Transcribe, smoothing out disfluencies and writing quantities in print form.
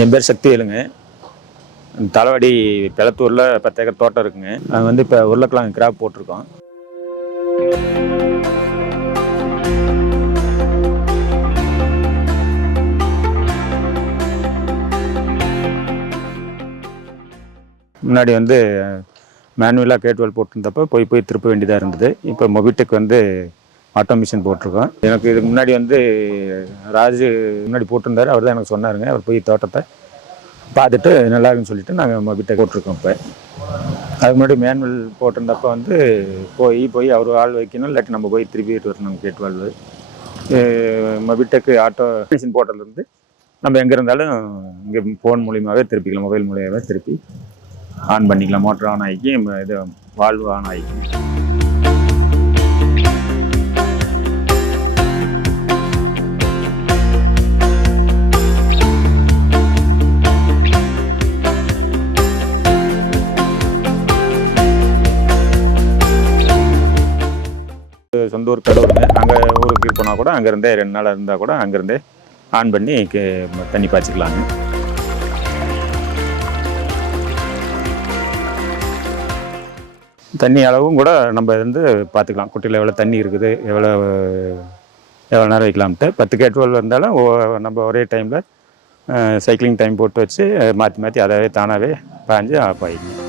என் பேர் சக்திவேலுங்க. தலைவாடி பெலத்தூரில் 10 ஏக்கர் தோட்டம் இருக்குங்க. அது வந்து இப்போ உருளைக்கிழங்கு கிராப் போட்டிருக்கோம். முன்னாடி வந்து மேனுவலாக கேட்வெல் போட்டிருந்தப்போ போய் திருப்ப வேண்டியதாக இருந்தது. இப்போ மொபிடெக் வந்து ஆட்டோமேஷன் போட்டிருக்கோம். எனக்கு இதுக்கு முன்னாடி வந்து ராஜு முன்னாடி போட்டிருந்தாரு. அவர் தான் எனக்கு சொன்னாருங்க. அவர் போய் தோட்டத்தை பார்த்துட்டு நல்லா இருக்குன்னு சொல்லிட்டு நாங்கள் மொபிடெக் போட்டிருக்கோம். இப்போ அதுக்கு முன்னாடி மேனுவல் போட்டிருந்தப்போ வந்து போய் அவர் ஆள் வைக்கணும், இல்லாட்டி நம்ம போய் திருப்பிட்டு வரணும் கேட்வெல். மொபிடெக் ஆட்டோமேஷன் போட்டதுலேருந்து நம்ம எங்கே இருந்தாலும் இங்கே ஃபோன் மூலியமாகவே திருப்பிக்கலாம், மொபைல் மூலியமாகவே திருப்பி ஆன் பண்ணிக்கலாம். மோட்டர் ஆன் ஆகி இது வால்வு ஆன் ஆகிக்கும். சொந்த ஊர் கடவுருங்க. அங்கே ஊருக்கு போனால் கூட அங்கேருந்தே 2 நாள் இருந்தால் கூட அங்கேருந்தே ஆன் பண்ணி தண்ணி பாய்ச்சிக்கலாங்க. தண்ணி அளவும் கூட நம்ம வந்து பார்த்துக்கலாம். குட்டியில் எவ்வளோ தண்ணி இருக்குது, எவ்வளோ நேரம் வைக்கலாம்ட்டு. 10 கேட்வெல் இருந்தாலும் நம்ம ஒரே டைமில் சைக்கிளிங் டைம் போட்டு வச்சு மாற்றி அதாவே தானாகவே பாய்ஞ்சு ஆஃப் ஆகிக்கும்.